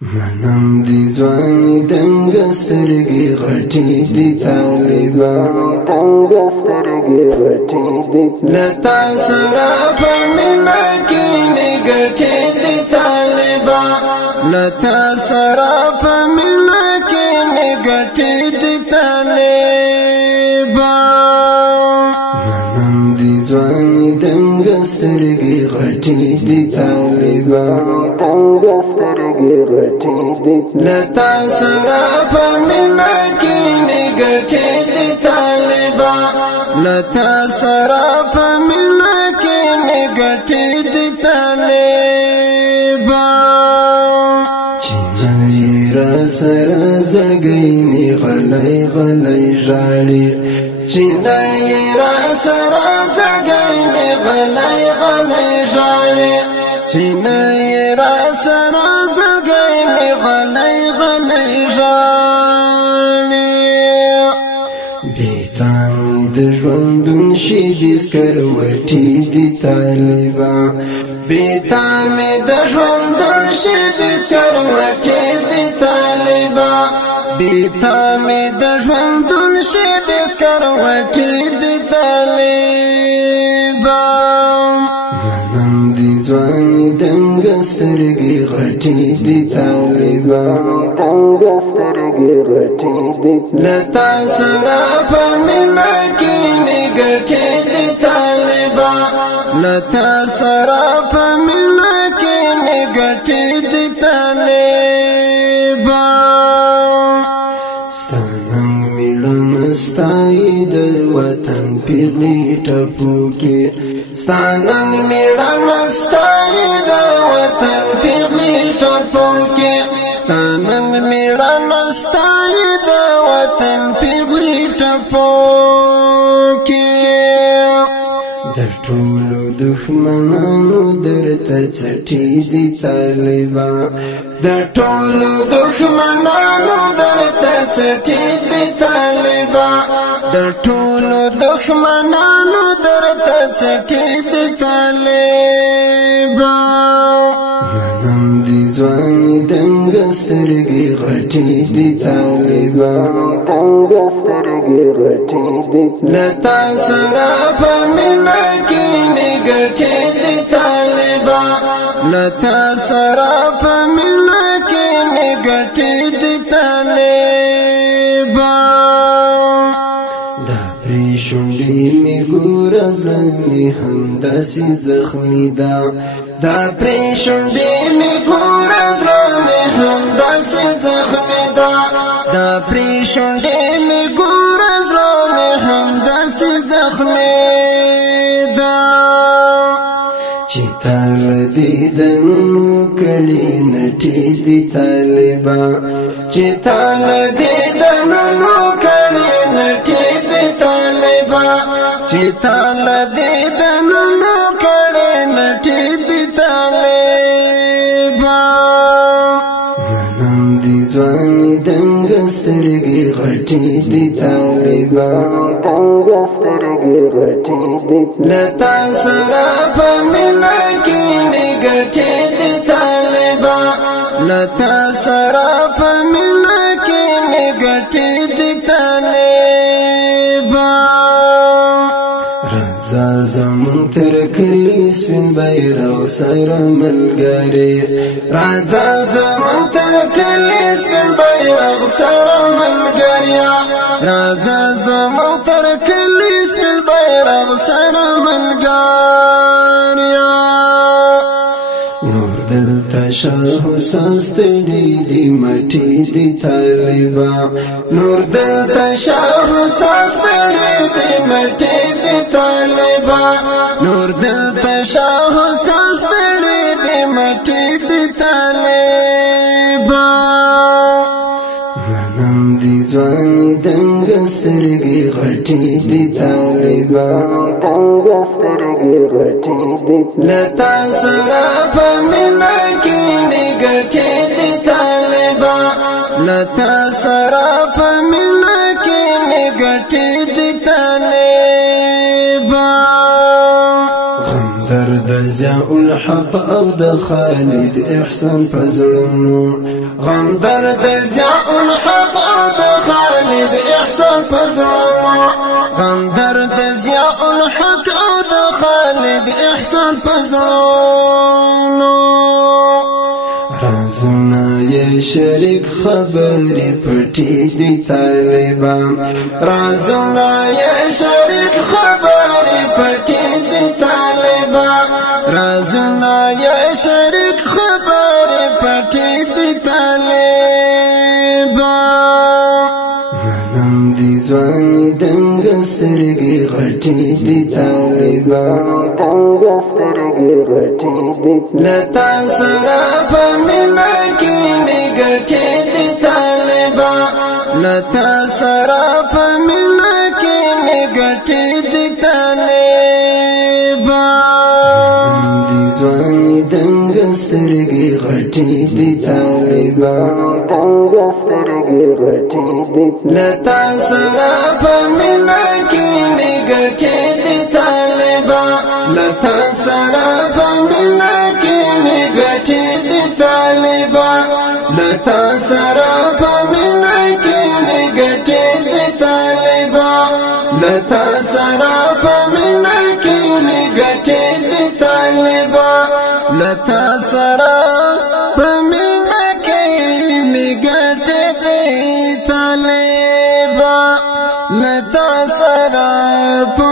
منم دی ځواني دنګ سترګې غټې دي طالبان دنګ سترګې غټې دي لتا سره په مینا کې نګټې دي طالبان لتا سره په مینا کې نګټې دي طالبان منم دی ځواني دنګ سترګې غټې دي طالبان دنګ سترګې لتا سره په مینا کې نګټې دي طالبان لتا سره په مینا کې نګټې دي طالبان چې نه را سره زړګي می غلې غلې ژاړي چې نه را سره زړګي می غلې غلې ژاړي چې نه را سره د ژوندون شي د سکروټي دي طالبان بیتا مې د ژوندون شي د سکروټي دي طالبان بیتا مې د ژوندون شي د سکروټي دي طالبان منم دي ځواني دنګ سترګې غټې دي طالبان دنګ سترګې غټې دي لتا سره په مینا کې نګټې دي طالبان لتا سره په مینا کې نګټې دي طالبان ستننګ میړن ستای د وطن پیغلی ټپو کې ستننګ میړن ستای د وطن پیغلی ټپو کې ستننګ میړن ستای د وطن پیغلی ټپو د ټولو دښمنانو درته څټي دي طالبان د ټولو دښمنانو درته څټي دي طالبان د ټولو دښمنانو درته څټي دي طالبان منم دي ځواني دنګ سترګې غټې دي طالبان دنګ سترګې غټې دي لتا سره په مینا کې نګټې دي طالبان لتا سره په مینا کې نګټې دي طالبان دا پرې شونډې مې ګور زړه مې همداسې زخمي ده دا پرې شونډې مې ګور زړه مې همداسې زخمي ده دا پرې شونډې مې ګور زړه مې همداسې زخمي ده چې تر دې د نونو کړي نټې دي طالبان چې تر دې د نونو کړي نټې دي طالبان چې تر دې د نونو کړي نټې دي طالبان منم دي ځواني دنګ سترګې غټې دي طالبان دنګ سترګې غټې دي لتا سره په مینا کې نګټې دي طالبان لتا سره په مینا کې نګټې دي طالبان رضا زمون تر کلی سپین بیرغ سره ملګری رضا زمون تر کلی سپین بیرغ سره ملګری رضا زمون تر کلی سپین بیرغ سره ملګری نور دلته شاه سستړي دي مټي دي طالبان نور دلته شاه سستړي دي مټي دي طالبان نور دلته شاه سستړي دي مټي دي طالبان منم دي ځواني دنګ سترګې غټې دي طالبان دنګ سترګې غټې دي لتا سره په مینا کې نګټې دي طالبان لتا سره په مینا کې نګټې دي طالبان غمدر د ضیاء الحق او د خالد احسان فزړونو درد ضیاء الحق او د خالد احسان فزړو غم درد ضیاء الحق او د خالد احسان فزړو رازونه یې شریک خبرې پټې دي طالبان رازونه یې شریک خبرې پټې دي طالبان رازونه یې شریک خبرې پټې دي طالبان منم دي ځواني دنګ سترګې غټې دي طالبان دنګ سترګې غټې دي لتا سره په مینه کې مې ګټې دي طالبان لتا سره په مینه کې مې ګټې دي طالبان دي ځواني دنګ سترګې غټې دي طالبان دنګ سترګې غټې دي لتا سره په مینه کې مې ګټې دي طالبان لتا سره په مینه کې مې ګټې دي طالبان لتا سره په مینه کې مې ګټې دي طالبان لتا سره په مینه کې مې ګټې دي طالبان لتا سره په مینه کې مې ګټې دي طالبان لتا سره په